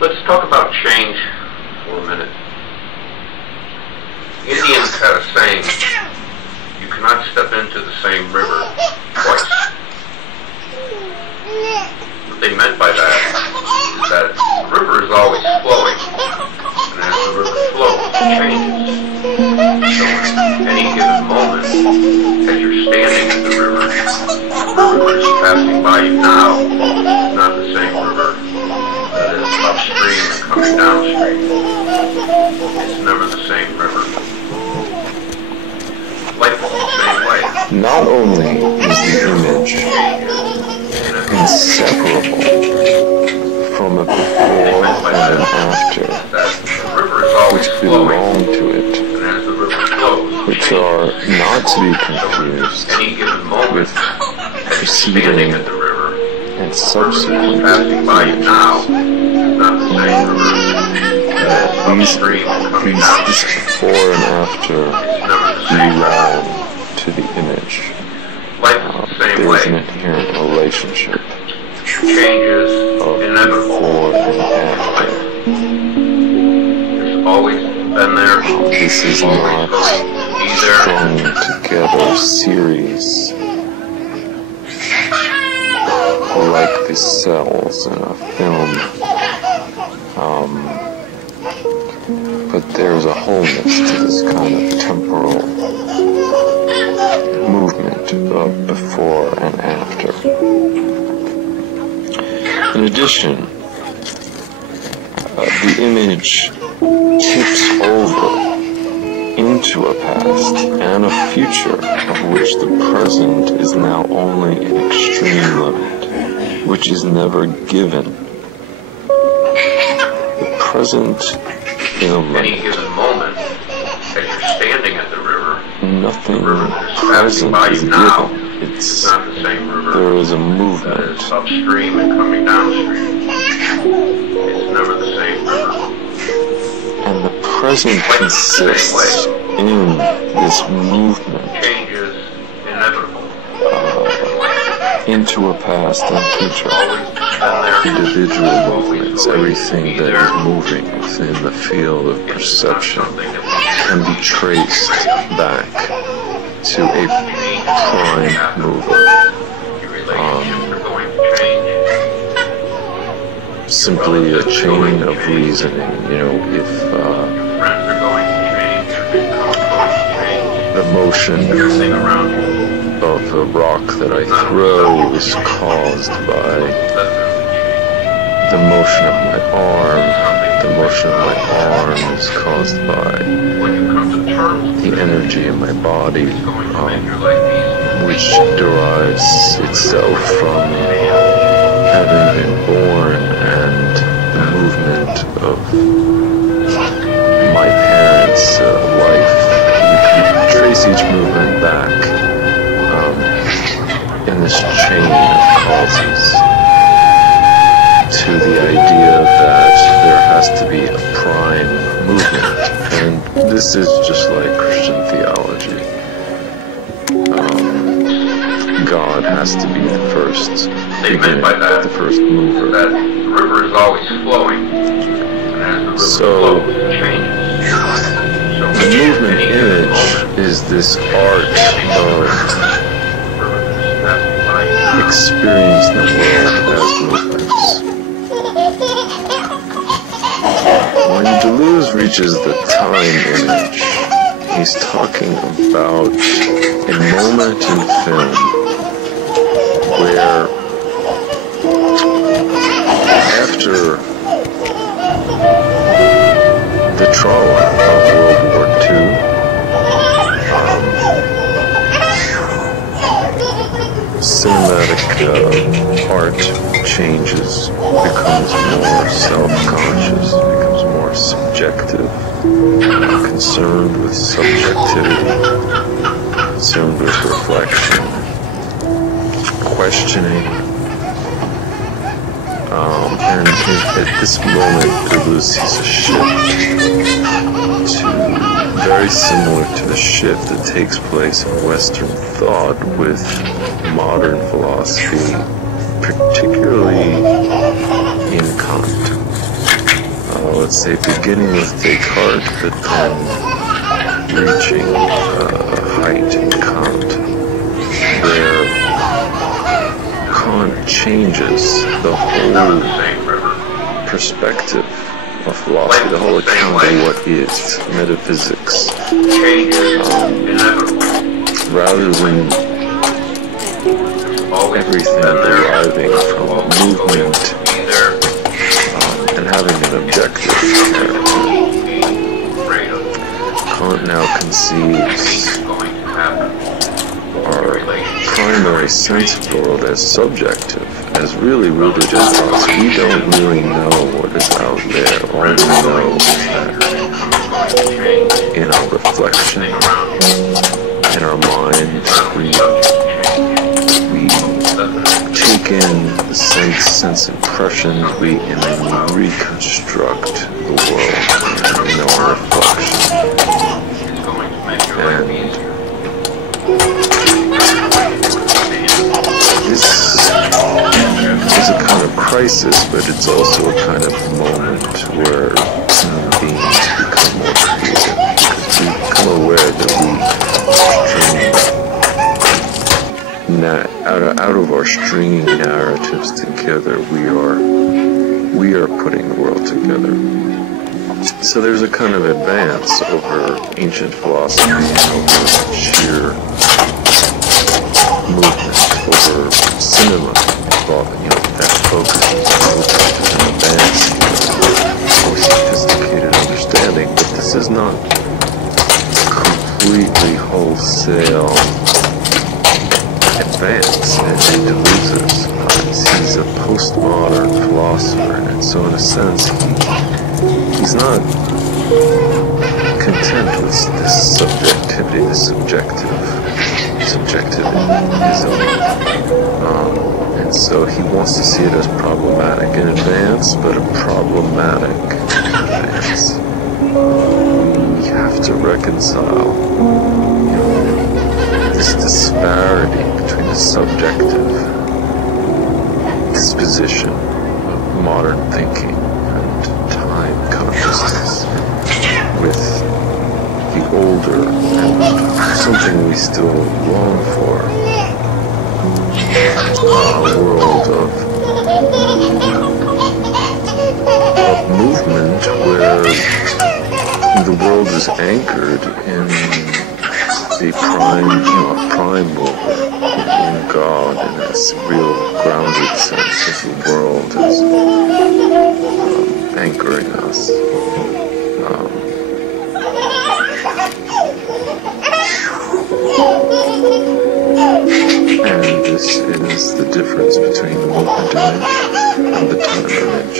Let's talk about change for a minute. Indians had a saying, you cannot step into the same river twice. What they meant by that is that the river is always flowing, and as the river flows, it changes. So at any given moment, as you're standing in the river that is passing by you now is not the same river that is upstream and coming downstream. It's never the same river. Life is the same way. Not only is the image inseparable from a before and an after, which belong to it, which are not to be confused with preceding and subsequent images. This before and after belong to the image. There is an inherent relationship of before and after. There's always been there. This is not a strung together series like the cells in a film, but there's a wholeness to this kind of temporal movement of before and after. In addition, the image tips over into a past and a future of which the present is now only an extreme limit, which is never given. The present in a limit. Any given moment, as you're standing at the river, nothing present is given. It's not the same river. There is a movement. That is upstream and coming downstream. It's never the same river. And the present consists in this movement changes inevitable into a past and future. Individual movements, everything that is moving within the field of perception can be traced back to a prime mover. Simply a chain of reasoning. You know, if the motion of a rock that I throw is caused by the motion of my arm, the motion of my arm is caused by the energy in my body, which derives itself from having been born and the movement of my parents' life. You can trace each movement back in this chain of causes to the idea that there has to be a prime movement. And this is just like Christian theology. God has to be the first beginning, the first mover. That the river is always flowing, and as the river flows, it changes. The movement image is this art of experiencing the world as movements. When Deleuze reaches the time image, he's talking about a moment in film where, after the trauma of World War II, cinematic art changes, becomes more self-conscious, becomes more subjective, concerned with subjectivity, concerned with reflection, questioning, and at this moment Deleuze sees a shift to very similar to the shift that takes place in Western thought with modern philosophy, particularly in Kant. let's say, beginning with Descartes, but then reaching a height in Kant, where Kant changes the whole perspective of philosophy, the whole account of what is metaphysics, rather than everything deriving from a movement and having an objective character. Kant now conceives our primary sense of the world as subjective, as really rooted in us. We don't really know what is out there. All we know is that in our reflection, in our mind, we take in the sense impression, and we reconstruct the world in our reflection. And this is a kind of crisis, but it's also a kind of moment where human beings become more creative, because we become aware that out of our stringing narratives together, we are putting the world together. So there's a kind of advance over ancient philosophy and over sheer movement, over cinema, that focuses on an advance, more sophisticated understanding. But this is not completely wholesale advance, and Muses. He's a postmodern philosopher, and so in a sense, he's not content with this subjectivity, this subjectivism, and so he wants to see it as problematic in advance, but a problematic advance. We have to reconcile this disparity between the subjective disposition of modern thinking and time consciousness with the older and something we still long for, a world of movement where the world is anchored in the prime mover in God, in this real grounded sense of the world as anchoring us. And this is the difference between the movement image and the time image.